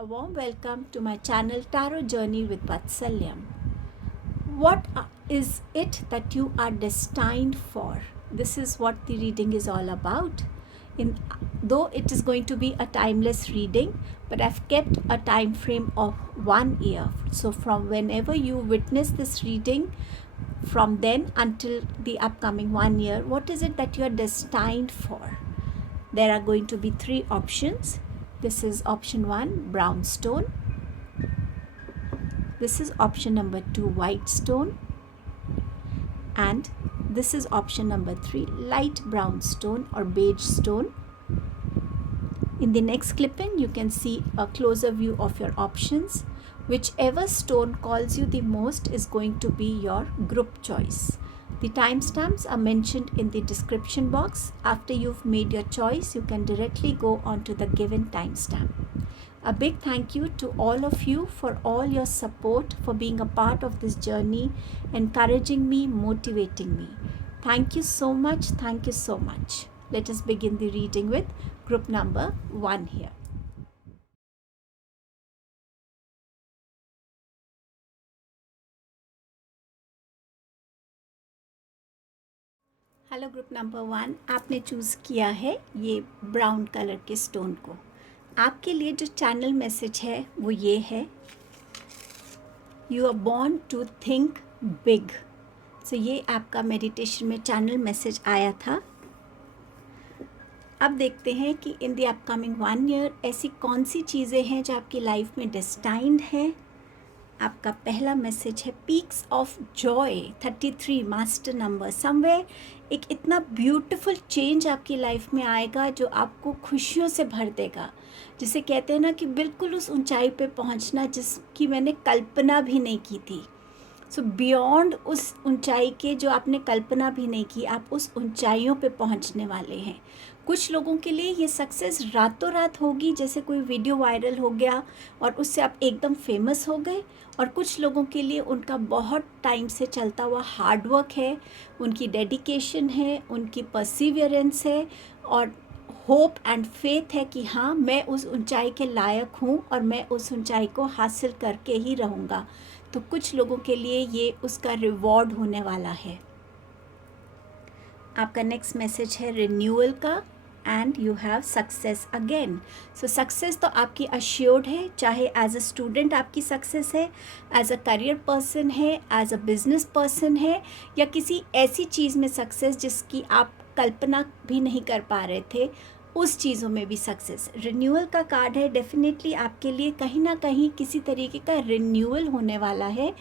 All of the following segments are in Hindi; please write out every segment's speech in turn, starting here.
A warm welcome to my channel Tarot Journey with Vatsalyam. What is it that you are destined for? This is what the reading is all about. Though it is going to be a timeless reading, but I've kept a time frame of 1 year. So from whenever you witness this reading, from then until the upcoming 1 year, what is it that you are destined for? There are going to be 3 options. This is option 1, brown stone. This is option number 2, white stone. And this is option number 3, light brown stone or beige stone. In the next clipping, you can see a closer view of your options. Whichever stone calls you the most is going to be your group choice. The timestamps are mentioned in the description box. After you've made your choice, you can directly go onto the given timestamp. A big thank you to all of you for all your support, for being a part of this journey, encouraging me, motivating me. Thank you so much. Thank you so much. Let us begin the reading with group number 1 here. Hello group number 1, आपने चूज़ किया है ये ब्राउन कलर के स्टोन को. आपके लिए जो चैनल मैसेज है वो ये है, you are born to think big. So ये आपका मेडिटेशन में चैनल मैसेज आया था. अब देखते हैं कि इन द अपकमिंग 1 ईयर ऐसी कौन सी चीज़ें हैं जो आपकी लाइफ में डेस्टाइंड है. आपका पहला मैसेज है peaks of Joy, 33 master number. Somewhere एक इतना ब्यूटीफुल चेंज आपकी लाइफ में आएगा जो आपको खुशियों से भर देगा. जिसे कहते हैं ना कि बिल्कुल उस ऊंचाई पे पहुंचना जिसकी मैंने कल्पना भी नहीं की थी. सो बियॉन्ड उस ऊंचाई के जो आपने कल्पना भी नहीं की, आप उस ऊंचाइयों पे पहुंचने वाले हैं. कुछ लोगों के लिए ये सक्सेस रातों रात होगी, जैसे कोई वीडियो वायरल हो गया और उससे आप एकदम फेमस हो गए. और कुछ लोगों के लिए उनका बहुत टाइम से चलता हुआ हार्डवर्क है, उनकी डेडिकेशन है, उनकी परसिवियरेंस है और होप एंड फेथ है कि हाँ, मैं उस ऊंचाई के लायक हूँ और मैं उस ऊंचाई को हासिल करके ही रहूँगा. तो कुछ लोगों के लिए ये उसका रिवॉर्ड होने वाला है. आपका नेक्स्ट मैसेज है रिन्यूअल का, and you have success again. So success तो आपकी अश्योर्ड है, चाहे एज अ स्टूडेंट आपकी सक्सेस है, एज अ करियर पर्सन है, एज अ बिजनेस पर्सन है, या किसी ऐसी चीज़ में सक्सेस जिसकी आप कल्पना भी नहीं कर पा रहे थे, उस चीज़ों में भी सक्सेस. रिन्यूअल का कार्ड है. डेफिनेटली आपके लिए कहीं ना कहीं किसी तरीके का रिन्यूअल होने वाला है.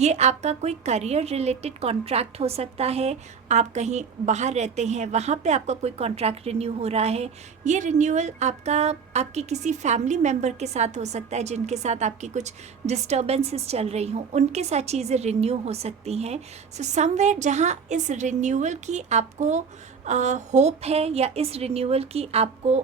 ये आपका कोई करियर रिलेटेड कॉन्ट्रैक्ट हो सकता है. आप कहीं बाहर रहते हैं, वहाँ पे आपका कोई कॉन्ट्रैक्ट रिन्यू हो रहा है. ये रिन्यूअल आपकी किसी फैमिली मेम्बर के साथ हो सकता है जिनके साथ आपकी कुछ डिस्टर्बेंसेस चल रही हों, उनके साथ चीज़ें रिन्यू हो सकती हैं. सो समवेयर जहाँ इस रिन्यूअल की आपको होप है या इस रिन्यूअल की आपको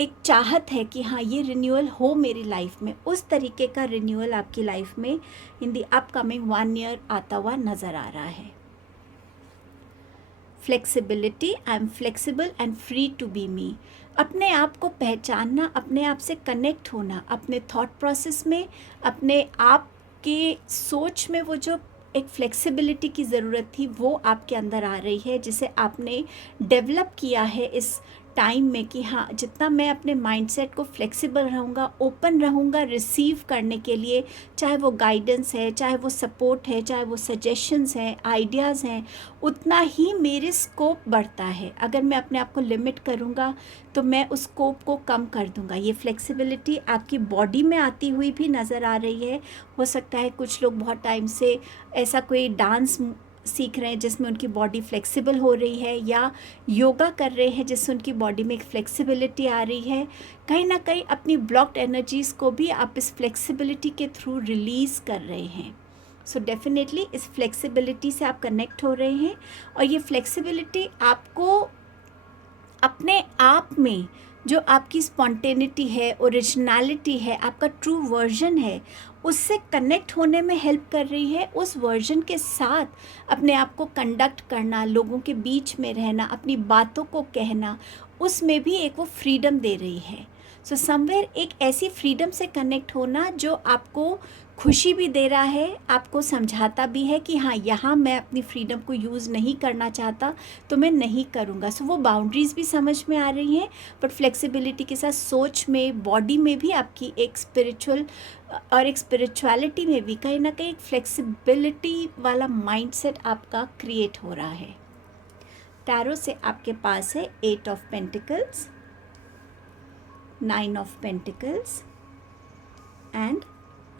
एक चाहत है कि हाँ, ये रिन्यूअल हो मेरी लाइफ में, उस तरीके का रिन्यूअल आपकी लाइफ में इन दी अपकमिंग 1 ईयर आता हुआ नज़र आ रहा है. Flexibility, I am flexible and free to be me. अपने आप को पहचानना, अपने आप से कनेक्ट होना, अपने थॉट प्रोसेस में, अपने आप के सोच में वो जो एक फ्लेक्सिबिलिटी की ज़रूरत थी वो आपके अंदर आ रही है, जिसे आपने डेवलप किया है इस टाइम में कि हाँ, जितना मैं अपने माइंडसेट को फ्लेक्सिबल रहूँगा, ओपन रहूँगा रिसीव करने के लिए, चाहे वो गाइडेंस है, चाहे वो सपोर्ट है, चाहे वो सजेशंस हैं, आइडियाज़ हैं, उतना ही मेरे स्कोप बढ़ता है. अगर मैं अपने आप को लिमिट करूँगा तो मैं उस स्कोप को कम कर दूँगा. ये फ्लेक्सिबिलिटी आपकी बॉडी में आती हुई भी नज़र आ रही है. हो सकता है कुछ लोग बहुत टाइम से ऐसा कोई डांस सीख रहे हैं जिसमें उनकी बॉडी फ्लेक्सिबल हो रही है, या योगा कर रहे हैं जिससे उनकी बॉडी में एक फ्लेक्सिबिलिटी आ रही है. कहीं ना कहीं अपनी ब्लॉक्ड एनर्जीज़ को भी आप इस फ्लेक्सिबिलिटी के थ्रू रिलीज़ कर रहे हैं. सो डेफिनेटली इस फ्लेक्सिबिलिटी से आप कनेक्ट हो रहे हैं और ये फ्लेक्सिबिलिटी आपको अपने आप में जो आपकी स्पॉन्टेनिटी है, ओरिजिनलिटी है, आपका ट्रू वर्जन है, उससे कनेक्ट होने में हेल्प कर रही है. उस वर्जन के साथ अपने आप को कंडक्ट करना, लोगों के बीच में रहना, अपनी बातों को कहना, उसमें भी एक वो फ्रीडम दे रही है. सो समवेयर एक ऐसी फ्रीडम से कनेक्ट होना जो आपको खुशी भी दे रहा है, आपको समझाता भी है कि हाँ, यहाँ मैं अपनी फ्रीडम को यूज़ नहीं करना चाहता तो मैं नहीं करूँगा। सो वो बाउंड्रीज़ भी समझ में आ रही हैं, बट फ्लेक्सिबिलिटी के साथ सोच में, बॉडी में भी आपकी एक स्पिरिचुअल और एक स्पिरिचुअलिटी में भी कहीं ना कहीं फ्लेक्सिबिलिटी वाला माइंडसेट आपका क्रिएट हो रहा है। टैरो से आपके पास है 8 of pentacles, 9 of pentacles and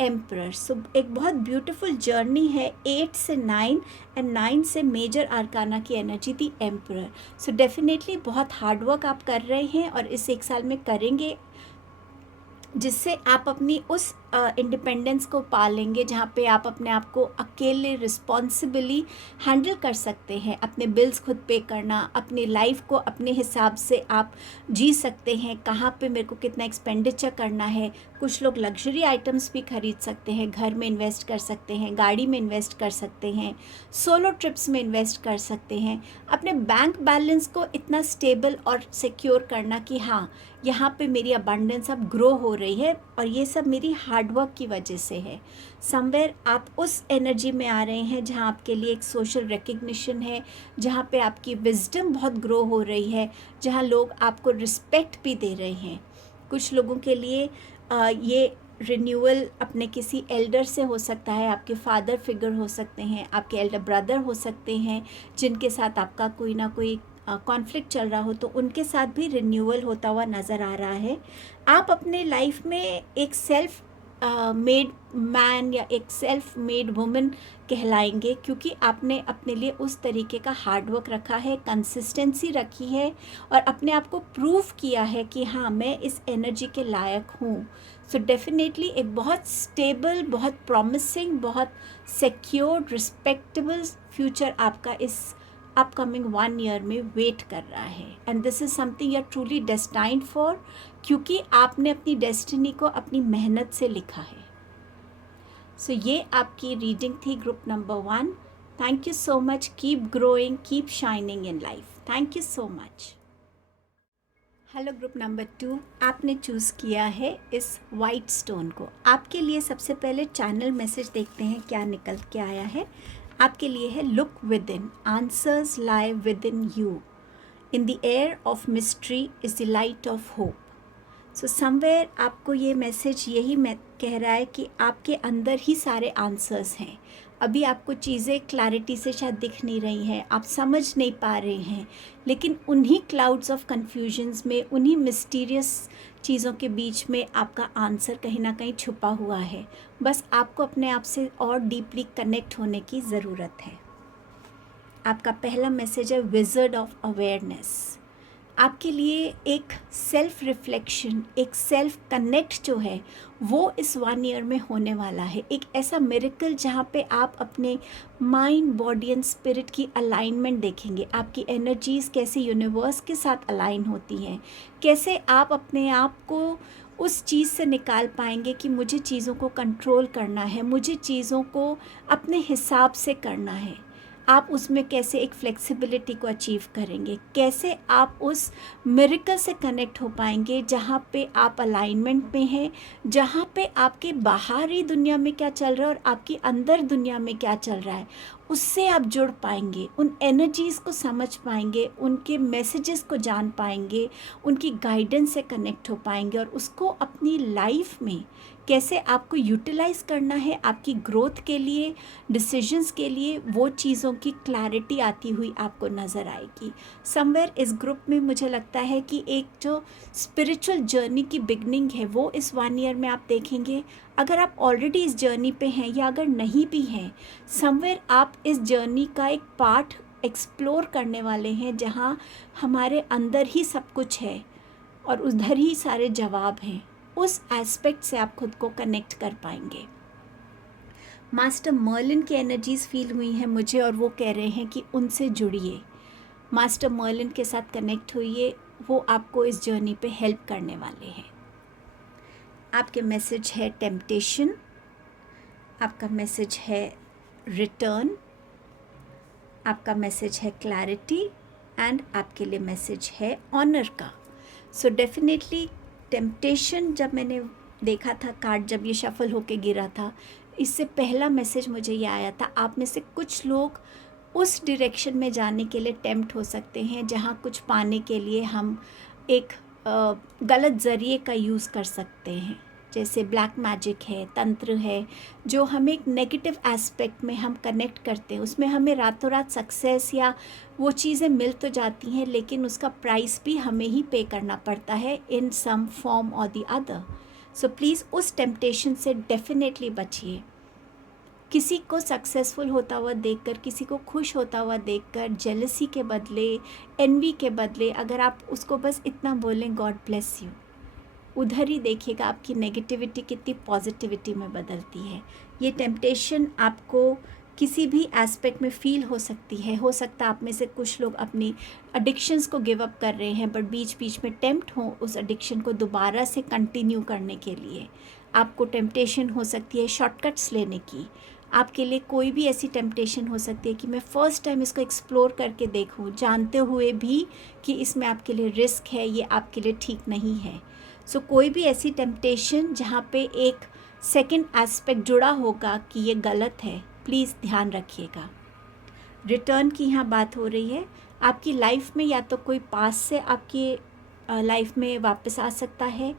emperor. So एक बहुत ब्यूटीफुल जर्नी है 8 से 9 एंड 9 से मेजर आर्काना की एनर्जी थी एम्परर। सो डेफिनेटली बहुत हार्डवर्क आप कर रहे हैं और इस 1 साल में करेंगे, जिससे आप अपनी उस इंडिपेंडेंस को पालेंगे जहाँ पे आप अपने आप को अकेले रिस्पॉन्सिबली हैंडल कर सकते हैं। अपने बिल्स खुद पे करना, अपनी लाइफ को अपने हिसाब से आप जी सकते हैं, कहाँ पे मेरे को कितना एक्सपेंडिचर करना है। कुछ लोग लग्जरी आइटम्स भी खरीद सकते हैं, घर में इन्वेस्ट कर सकते हैं, गाड़ी में इन्वेस्ट कर सकते हैं, सोलो ट्रिप्स में इन्वेस्ट कर सकते हैं। अपने बैंक बैलेंस को इतना स्टेबल और सिक्योर करना कि हाँ, यहाँ पे मेरी अबंडेंस अब ग्रो हो रही है और ये सब मेरी हार्डवर्क की वजह से है। समवेयर आप उस एनर्जी में आ रहे हैं जहाँ आपके लिए एक सोशल रिकग्निशन है, जहाँ पे आपकी विजडम बहुत ग्रो हो रही है, जहाँ लोग आपको रिस्पेक्ट भी दे रहे हैं। कुछ लोगों के लिए ये रिन्यूअल अपने किसी एल्डर से हो सकता है, आपके फादर फिगर हो सकते हैं, आपके एल्डर ब्रदर हो सकते हैं, जिनके साथ आपका कोई ना कोई कॉन्फ्लिक्ट चल रहा हो, तो उनके साथ भी रिन्यूअल होता हुआ नज़र आ रहा है। आप अपने लाइफ में एक सेल्फ मेड मैन या एक सेल्फ मेड वुमन कहलाएंगे, क्योंकि आपने अपने लिए उस तरीके का हार्डवर्क रखा है, कंसिस्टेंसी रखी है और अपने आप को प्रूव किया है कि हाँ, मैं इस एनर्जी के लायक हूँ। सो डेफिनेटली एक बहुत स्टेबल, बहुत प्रॉमिसिंग, बहुत सिक्योर, रिस्पेक्टेबल फ्यूचर आपका इस अपकमिंग 1 ईयर में वेट कर रहा है। And this is something you are truly destined for, क्योंकि आपने अपनी डेस्टिनी को अपनी मेहनत से लिखा है। सो ये आपकी रीडिंग थी group number 1। Thank you so much. Keep growing, keep shining in life. Thank you so much. Hello group number 2, आपने चूज़ किया है इस वाइट स्टोन को। आपके लिए सबसे पहले चैनल मैसेज देखते हैं क्या निकल के आया है। आपके लिए है look with in, answers lie with in you, in the air of mystery is the light of hope. So somewhere आपको ये मैसेज यही कह रहा है कि आपके अंदर ही सारे आंसर्स हैं। अभी आपको चीज़ें क्लैरिटी से शायद दिख नहीं रही हैं, आप समझ नहीं पा रहे हैं, लेकिन उन्हीं क्लाउड्स ऑफ कन्फ्यूजन्स में, उन्हीं मिस्टीरियस चीज़ों के बीच में आपका आंसर कहीं ना कहीं छुपा हुआ है। बस आपको अपने आप से और डीपली कनेक्ट होने की ज़रूरत है। आपका पहला मैसेज है विज़र्ड ऑफ अवेयरनेस। आपके लिए एक सेल्फ रिफ्लेक्शन, एक सेल्फ कनेक्ट जो है वो इस 1 ईयर में होने वाला है। एक ऐसा मिरेकल जहाँ पे आप अपने माइंड, बॉडी एंड स्पिरिट की अलाइनमेंट देखेंगे। आपकी एनर्जीज़ कैसे यूनिवर्स के साथ अलाइन होती हैं, कैसे आप अपने आप को उस चीज़ से निकाल पाएंगे कि मुझे चीज़ों को कंट्रोल करना है, मुझे चीज़ों को अपने हिसाब से करना है। आप उसमें कैसे एक फ्लेक्सिबिलिटी को अचीव करेंगे, कैसे आप उस मिरेकल से कनेक्ट हो पाएंगे जहाँ पे आप अलाइनमेंट में हैं, जहाँ पे आपके बाहरी दुनिया में क्या चल रहा है और आपकी अंदर दुनिया में क्या चल रहा है, उससे आप जुड़ पाएंगे, उन एनर्जीज़ को समझ पाएंगे, उनके मैसेजेस को जान पाएंगे, उनकी गाइडेंस से कनेक्ट हो पाएंगे और उसको अपनी लाइफ में कैसे आपको यूटिलाइज़ करना है आपकी ग्रोथ के लिए, डिसीजंस के लिए, वो चीज़ों की क्लैरिटी आती हुई आपको नज़र आएगी। समवेयर इस ग्रुप में मुझे लगता है कि एक जो स्पिरिचुअल जर्नी की बिगनिंग है वो इस 1 ईयर में आप देखेंगे। अगर आप ऑलरेडी इस जर्नी पे हैं या अगर नहीं भी हैं, समवेयर आप इस जर्नी का एक पार्ट एक्सप्लोर करने वाले हैं जहाँ हमारे अंदर ही सब कुछ है और उधर ही सारे जवाब हैं। उस एस्पेक्ट से आप खुद को कनेक्ट कर पाएंगे। मास्टर मर्लिन की एनर्जीज़ फील हुई हैं मुझे और वो कह रहे हैं कि उनसे जुड़िए, मास्टर मर्लिन के साथ कनेक्ट होइए, वो आपको इस जर्नी पे हेल्प करने वाले हैं। आपके मैसेज है टेम्पटेशन, आपका मैसेज है रिटर्न, आपका मैसेज है क्लैरिटी एंड आपके लिए मैसेज है ऑनर का। सो डेफिनेटली टेम्पटेशन जब मैंने देखा था कार्ड, जब ये शफल होके गिरा था, इससे पहला मैसेज मुझे ये आया था, आप में से कुछ लोग उस डायरेक्शन में जाने के लिए टेम्प्ट हो सकते हैं जहाँ कुछ पाने के लिए हम एक गलत ज़रिए का यूज़ कर सकते हैं, जैसे ब्लैक मैजिक है, तंत्र है, जो हमें एक नेगेटिव एस्पेक्ट में हम कनेक्ट करते हैं, उसमें हमें रातों रात सक्सेस या वो चीज़ें मिल तो जाती हैं, लेकिन उसका प्राइस भी हमें ही पे करना पड़ता है इन सम फॉर्म और द अदर। सो प्लीज़ उस टेम्पटेशन से डेफिनेटली बचिए। किसी को सक्सेसफुल होता हुआ देखकर, किसी को खुश होता हुआ देखकर, जेलसी के बदले, एनवी के बदले, अगर आप उसको बस इतना बोलें गॉड ब्लेस यू, उधर ही देखिएगा आपकी नेगेटिविटी कितनी पॉजिटिविटी में बदलती है। ये टेम्पटेशन आपको किसी भी एस्पेक्ट में फ़ील हो सकती है। हो सकता है आप में से कुछ लोग अपनी एडिक्शंस को गिव अप कर रहे हैं, बट बीच बीच में टेम्प्ट हों उस एडिक्शन को दोबारा से कंटिन्यू करने के लिए। आपको टेम्पटेशन हो सकती है शॉर्टकट्स लेने की। आपके लिए कोई भी ऐसी टेम्पटेशन हो सकती है कि मैं फ़र्स्ट टाइम इसको एक्सप्लोर करके देखूं, जानते हुए भी कि इसमें आपके लिए रिस्क है, ये आपके लिए ठीक नहीं है। सो कोई भी ऐसी टेम्पटेशन जहाँ पे एक सेकंड एस्पेक्ट जुड़ा होगा कि ये गलत है, प्लीज़ ध्यान रखिएगा। रिटर्न की यहाँ बात हो रही है। आपकी लाइफ में या तो कोई पास से आपकी लाइफ में वापस आ सकता है,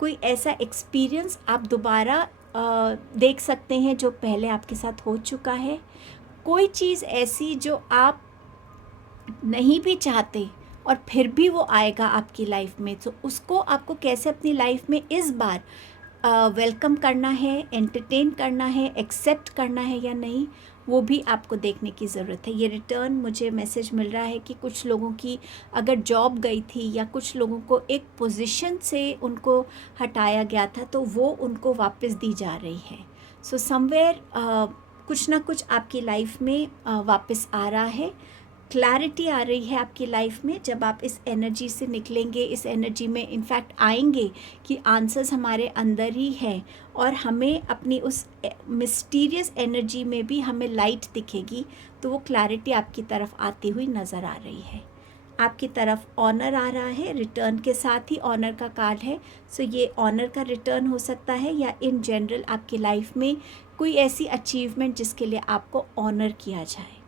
कोई ऐसा एक्सपीरियंस आप दोबारा देख सकते हैं जो पहले आपके साथ हो चुका है, कोई चीज़ ऐसी जो आप नहीं भी चाहते और फिर भी वो आएगा आपकी लाइफ में, तो उसको आपको कैसे अपनी लाइफ में इस बार वेलकम करना है, एंटरटेन करना है, एक्सेप्ट करना है या नहीं, वो भी आपको देखने की ज़रूरत है। ये रिटर्न मुझे मैसेज मिल रहा है कि कुछ लोगों की अगर जॉब गई थी या कुछ लोगों को एक पोजीशन से उनको हटाया गया था, तो वो उनको वापस दी जा रही है। सो समवेयर कुछ ना कुछ आपकी लाइफ में वापस आ रहा है। क्लैरिटी आ रही है आपकी लाइफ में। जब आप इस एनर्जी से निकलेंगे, इस एनर्जी में इनफैक्ट आएंगे कि आंसर्स हमारे अंदर ही हैं, और हमें अपनी उस मिस्टीरियस एनर्जी में भी हमें लाइट दिखेगी, तो वो क्लैरिटी आपकी तरफ आती हुई नज़र आ रही है। आपकी तरफ ऑनर आ रहा है, रिटर्न के साथ ही ऑनर का कार्ड है। सो ये ऑनर का रिटर्न हो सकता है, या इन जनरल आपकी लाइफ में कोई ऐसी अचीवमेंट जिसके लिए आपको ऑनर किया जाए।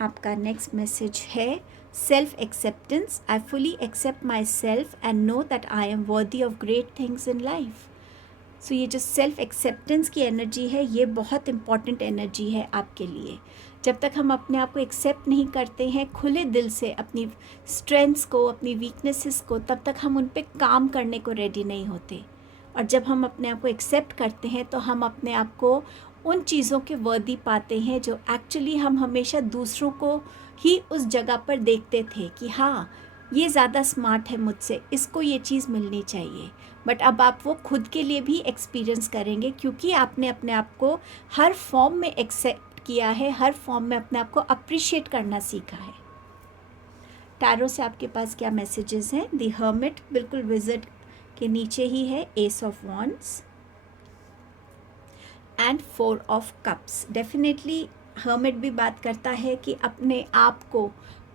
आपका नेक्स्ट मैसेज है self acceptance. I fully accept my self and know that I am worthy of great things in life. So ये जो सेल्फ एक्सेप्टेंस की एनर्जी है, ये बहुत इंपॉर्टेंट एनर्जी है आपके लिए। जब तक हम अपने आप को एक्सेप्ट नहीं करते हैं खुले दिल से, अपनी स्ट्रेंथ्स को, अपनी वीकनेसेस को, तब तक हम उन पे काम करने को रेडी नहीं होते। और जब हम अपने आप को एक्सेप्ट करते हैं तो हम अपने आप को उन चीज़ों के वर्दी पाते हैं जो एक्चुअली हम हमेशा दूसरों को ही उस जगह पर देखते थे कि हाँ, ये ज़्यादा स्मार्ट है मुझसे, इसको ये चीज़ मिलनी चाहिए। बट अब आप वो खुद के लिए भी एक्सपीरियंस करेंगे, क्योंकि आपने अपने आप को हर फॉर्म में एक्सेप्ट किया है, हर फॉर्म में अपने आप को अप्रिशिएट करना सीखा है। टैरो से आपके पास क्या मैसेजेस हैं? द हर्मिट बिल्कुल विज़र्ड के नीचे ही है, S of wands and 4 of cups. Definitely hermit भी बात करता है कि अपने आप को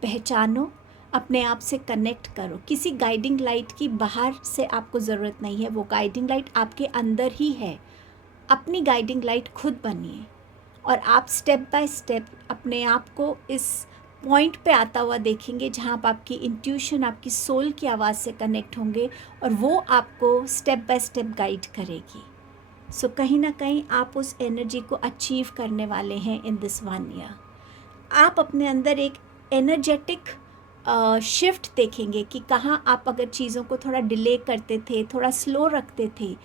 पहचानो, अपने आप से कनेक्ट करो। किसी गाइडिंग लाइट की बाहर से आपको ज़रूरत नहीं है, वो गाइडिंग लाइट आपके अंदर ही है। अपनी गाइडिंग लाइट खुद बनिए, और आप स्टेप बाय स्टेप अपने आप को इस पॉइंट पे आता हुआ देखेंगे जहाँ आप आपकी इंट्यूशन, आपकी सोल की आवाज़ से कनेक्ट होंगे, और वो आपको स्टेप बाय स्टेप गाइड करेगी। सो कहीं ना कहीं आप उस एनर्जी को अचीव करने वाले हैं इन दिस 1 ईयर। आप अपने अंदर एक एनर्जेटिक शिफ्ट देखेंगे कि कहाँ आप अगर चीज़ों को थोड़ा डिले करते थे, थोड़ा स्लो रखते थे,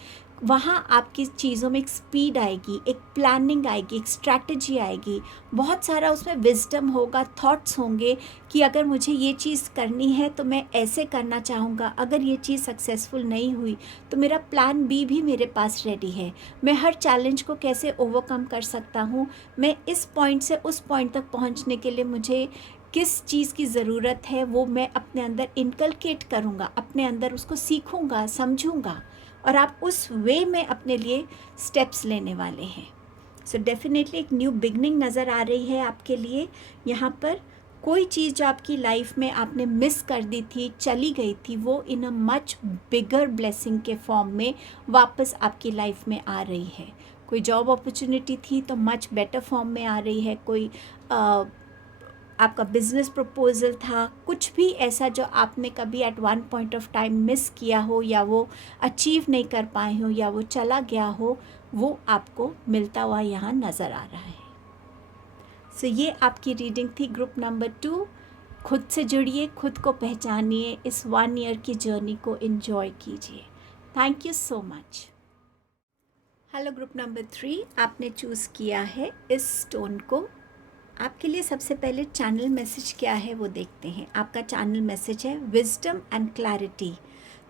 वहाँ आपकी चीज़ों में एक स्पीड आएगी, एक प्लानिंग आएगी, एक स्ट्रैटेजी आएगी, बहुत सारा उसमें विजडम होगा, थॉट्स होंगे कि अगर मुझे ये चीज़ करनी है तो मैं ऐसे करना चाहूँगा, अगर ये चीज़ सक्सेसफुल नहीं हुई तो मेरा प्लान बी भी मेरे पास रेडी है, मैं हर चैलेंज को कैसे ओवरकम कर सकता हूँ, मैं इस पॉइंट से उस पॉइंट तक पहुँचने के लिए मुझे किस चीज़ की ज़रूरत है, वो मैं अपने अंदर इनकलकेट करूँगा, अपने अंदर उसको सीखूँगा, समझूँगा, और आप उस वे में अपने लिए स्टेप्स लेने वाले हैं। सो डेफिनेटली एक न्यू बिगनिंग नज़र आ रही है आपके लिए यहाँ पर। कोई चीज़ जो आपकी लाइफ में आपने मिस कर दी थी, चली गई थी, वो इन अ मच बिगर ब्लेसिंग के फॉर्म में वापस आपकी लाइफ में आ रही है। कोई जॉब अपॉर्चुनिटी थी तो मच बेटर फॉर्म में आ रही है। कोई आपका बिजनेस प्रपोजल था, कुछ भी ऐसा जो आपने कभी at one point of time miss किया हो या वो अचीव नहीं कर पाए हो या वो चला गया हो, वो आपको मिलता हुआ यहाँ नज़र आ रहा है। सो ये आपकी रीडिंग थी ग्रुप नंबर 2। खुद से जुड़िए, खुद को पहचानिए, इस 1 ईयर की जर्नी को एंजॉय कीजिए। Thank you so much. Hello group number 3, आपने चूज़ किया है इस स्टोन को। आपके लिए सबसे पहले चैनल मैसेज क्या है वो देखते हैं। आपका चैनल मैसेज है wisdom and clarity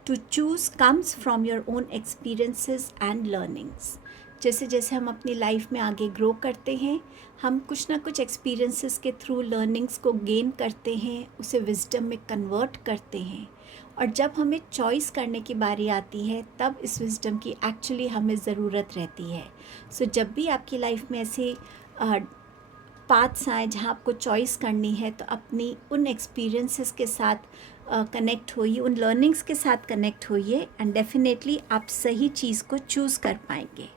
to choose comes from your own experiences and learnings. जैसे जैसे हम अपनी लाइफ में आगे ग्रो करते हैं, हम कुछ ना कुछ एक्सपीरियंसेस के थ्रू लर्निंग्स को गेन करते हैं, उसे विजडम में कन्वर्ट करते हैं, और जब हमें चॉइस करने की बारी आती है तब इस विजडम की एक्चुअली हमें ज़रूरत रहती है। सो जब भी आपकी लाइफ में ऐसे पाथ्स आए जहाँ आपको चॉइस करनी है, तो अपनी उन एक्सपीरियंसेस के साथ कनेक्ट होइए, उन लर्निंग्स के साथ कनेक्ट होइए, एंड डेफिनेटली आप सही चीज़ को चूज़ कर पाएंगे।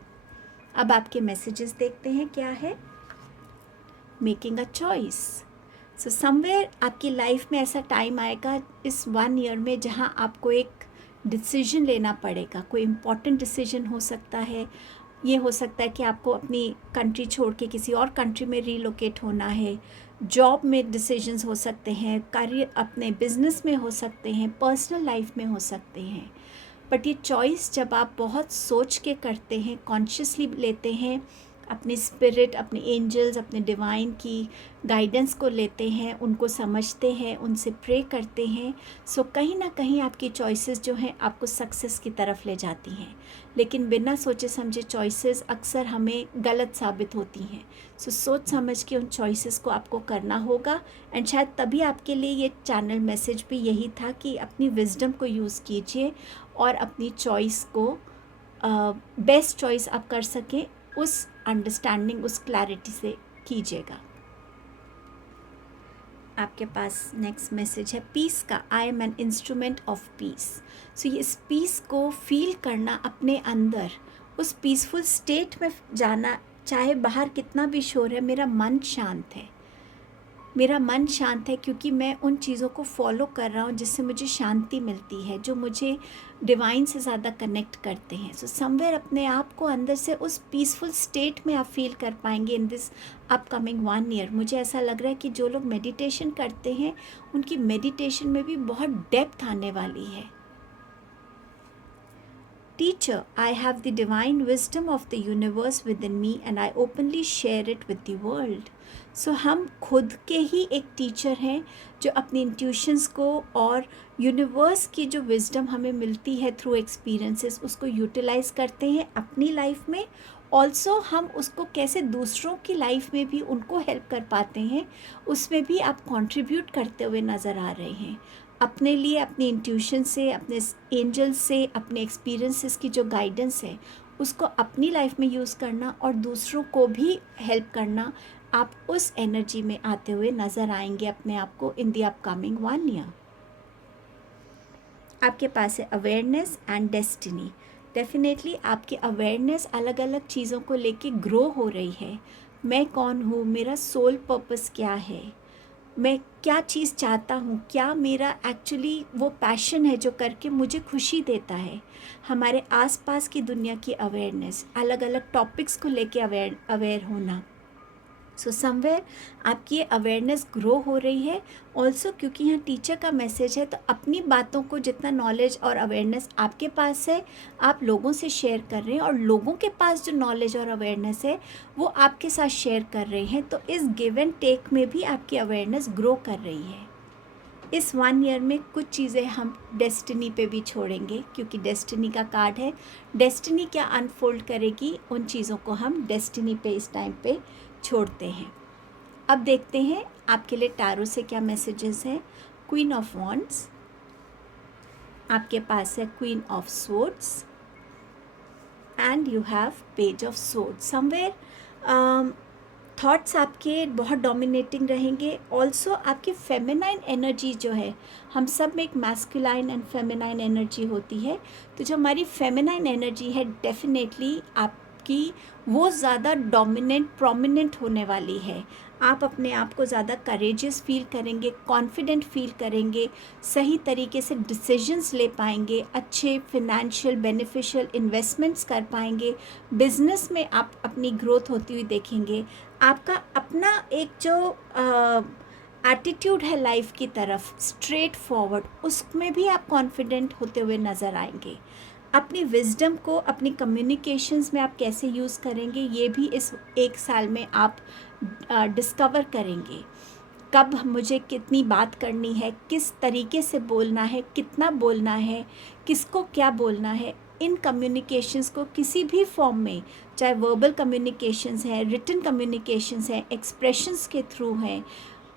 अब आपके मैसेजेस देखते हैं क्या है। Making a choice. So somewhere आपकी लाइफ में ऐसा टाइम आएगा इस 1 ईयर में जहाँ आपको एक डिसीजन लेना पड़ेगा। कोई इम्पॉर्टेंट डिसीजन हो सकता है। ये हो सकता है कि आपको अपनी कंट्री छोड़ के किसी और कंट्री में रीलोकेट होना है। जॉब में डिसीजंस हो सकते हैं, कार्य अपने बिजनेस में हो सकते हैं, पर्सनल लाइफ में हो सकते हैं। बट ये चॉइस जब आप बहुत सोच के करते हैं, कॉन्शियसली लेते हैं, अपने स्पिरिट, अपने एंजल्स, अपने डिवाइन की गाइडेंस को लेते हैं, उनको समझते हैं, उनसे प्रे करते हैं, सो कहीं ना कहीं आपकी चॉइसेस जो हैं आपको सक्सेस की तरफ ले जाती हैं। लेकिन बिना सोचे समझे चॉइसेस अक्सर हमें गलत साबित होती हैं। सो सोच समझ के उन चॉइसेस को आपको करना होगा। एंड शायद तभी आपके लिए ये चैनल मैसेज भी यही था कि अपनी विजडम को यूज़ कीजिए और अपनी चॉइस को बेस्ट चॉइस आप कर सकें, उस अंडरस्टैंडिंग, उस क्लैरिटी से कीजिएगा। आपके पास नेक्स्ट मैसेज है पीस का। I am an instrument of peace. So ये इस पीस को फील करना अपने अंदर, उस पीसफुल स्टेट में जाना, चाहे बाहर कितना भी शोर है, मेरा मन शांत है। मेरा मन शांत है क्योंकि मैं उन चीज़ों को फॉलो कर रहा हूँ जिससे मुझे शांति मिलती है, जो मुझे डिवाइन से ज़्यादा कनेक्ट करते हैं। सो समवेयर अपने आप को अंदर से उस पीसफुल स्टेट में आप फील कर पाएंगे इन दिस अपकमिंग 1 ईयर। मुझे ऐसा लग रहा है कि जो लोग मेडिटेशन करते हैं उनकी मेडिटेशन में भी बहुत डेप्थ आने वाली है। Teacher, I have the divine wisdom of the universe within me and I openly share it with the world. So हम खुद के ही एक टीचर हैं जो अपनी इंट्यूशंस को और यूनिवर्स की जो विजडम हमें मिलती है थ्रू एक्सपीरियंसेस, उसको यूटिलाइज करते हैं अपनी लाइफ में। ऑल्सो हम उसको कैसे दूसरों की लाइफ में भी उनको हेल्प कर पाते हैं, उसमें भी आप कंट्रीब्यूट करते हुए नज़र आ रहे हैं। अपने लिए, अपनी इंट्यूशन से, अपने एंजल से, अपने एक्सपीरियंसेस की जो गाइडेंस है उसको अपनी लाइफ में यूज़ करना और दूसरों को भी हेल्प करना, आप उस एनर्जी में आते हुए नज़र आएंगे अपने आप को इन द अपकमिंग 1 ईयर। आपके पास है अवेयरनेस एंड डेस्टिनी। डेफिनेटली आपकी अवेयरनेस अलग अलग चीज़ों को लेके ग्रो हो रही है। मैं कौन हूँ, मेरा सोल पर्पस क्या है, मैं क्या चीज़ चाहता हूँ, क्या मेरा एक्चुअली वो पैशन है जो करके मुझे खुशी देता है। हमारे आसपास की दुनिया की अवेयरनेस, अलग अलग टॉपिक्स को लेके अवेयर होना। सो समवेयर आपकी अवेयरनेस ग्रो हो रही है। ऑल्सो क्योंकि यहाँ टीचर का मैसेज है, तो अपनी बातों को, जितना नॉलेज और अवेयरनेस आपके पास है, आप लोगों से शेयर कर रहे हैं, और लोगों के पास जो नॉलेज और अवेयरनेस है वो आपके साथ शेयर कर रहे हैं। तो इस गिव एंड टेक में भी आपकी अवेयरनेस ग्रो कर रही है। इस 1 ईयर में कुछ चीज़ें हम डेस्टिनी पे भी छोड़ेंगे, क्योंकि डेस्टिनी का कार्ड है। डेस्टिनी क्या अनफोल्ड करेगी, उन चीज़ों को हम डेस्टिनी पे इस टाइम पे छोड़ते हैं। अब देखते हैं आपके लिए टैरो से क्या मैसेजेस हैं। क्वीन ऑफ वॉन्ड्स, आपके पास है queen of swords and you have page of swords. Somewhere thoughts आपके बहुत डोमिनेटिंग रहेंगे। ऑल्सो आपकी फेमिनाइन एनर्जी जो है, हम सब में एक मैस्कुलाइन एंड फेमिनाइन एनर्जी होती है, तो जो हमारी फेमिनाइन एनर्जी है डेफिनेटली आपकी वो ज़्यादा डोमिनेंट प्रोमिनेंट होने वाली है। आप अपने आप को ज़्यादा करेजियस फील करेंगे, कॉन्फिडेंट फील करेंगे, सही तरीके से डिसीजंस ले पाएंगे, अच्छे फिनेंशियल बेनिफिशियल इन्वेस्टमेंट्स कर पाएंगे, बिजनेस में आप अपनी ग्रोथ होती हुई देखेंगे। आपका अपना एक जो एटीट्यूड है लाइफ की तरफ स्ट्रेट फॉरवर्ड, उसमें भी आप कॉन्फिडेंट होते हुए नज़र आएंगे। अपनी विजडम को अपनी कम्युनिकेशंस में आप कैसे यूज़ करेंगे, ये भी इस 1 साल में आप डिस्कवर करेंगे। कब मुझे कितनी बात करनी है, किस तरीके से बोलना है, कितना बोलना है, किसको क्या बोलना है, इन कम्युनिकेशंस को किसी भी फॉर्म में, चाहे वर्बल कम्युनिकेशंस हैं, रिटन कम्युनिकेशंस हैं, एक्सप्रेशंस के थ्रू हैं,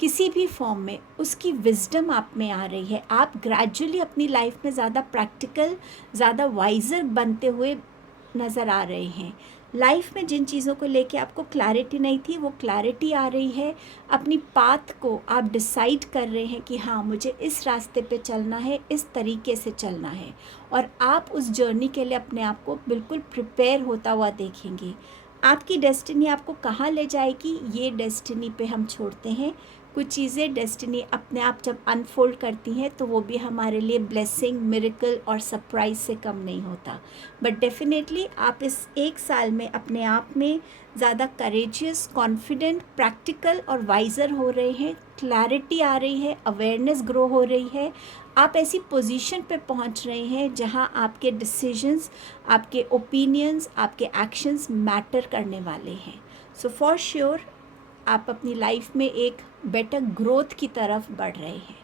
किसी भी फॉर्म में उसकी विजडम आप में आ रही है। आप ग्रेजुअली अपनी लाइफ में ज़्यादा प्रैक्टिकल, ज़्यादा वाइजर बनते हुए नज़र आ रहे हैं। लाइफ में जिन चीज़ों को लेके आपको क्लैरिटी नहीं थी, वो क्लैरिटी आ रही है। अपनी पाथ को आप डिसाइड कर रहे हैं कि हाँ, मुझे इस रास्ते पे चलना है, इस तरीके से चलना है, और आप उस जर्नी के लिए अपने आप को बिल्कुल प्रिपेयर होता हुआ देखेंगे। आपकी डेस्टिनी आपको कहाँ ले जाएगी, ये डेस्टिनी पे हम छोड़ते हैं। कुछ चीज़ें डेस्टिनी अपने आप जब अनफोल्ड करती हैं तो वो भी हमारे लिए ब्लेसिंग, मिरेकल और सरप्राइज से कम नहीं होता। बट डेफिनेटली आप इस 1 साल में अपने आप में ज़्यादा करेजियस, कॉन्फिडेंट, प्रैक्टिकल और वाइज़र हो रहे हैं। क्लैरिटी आ रही है, अवेयरनेस ग्रो हो रही है। आप ऐसी पोजीशन पे पहुंच रहे हैं जहां आपके डिसीजंस, आपके ओपिनियंस, आपके एक्शंस मैटर करने वाले हैं। सो फॉर श्योर आप अपनी लाइफ में एक बेटर ग्रोथ की तरफ बढ़ रहे हैं।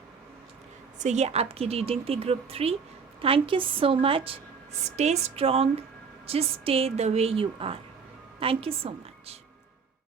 सो ये आपकी रीडिंग थी group 3। Thank you so much. Stay strong, just stay the way you are. Thank you so much.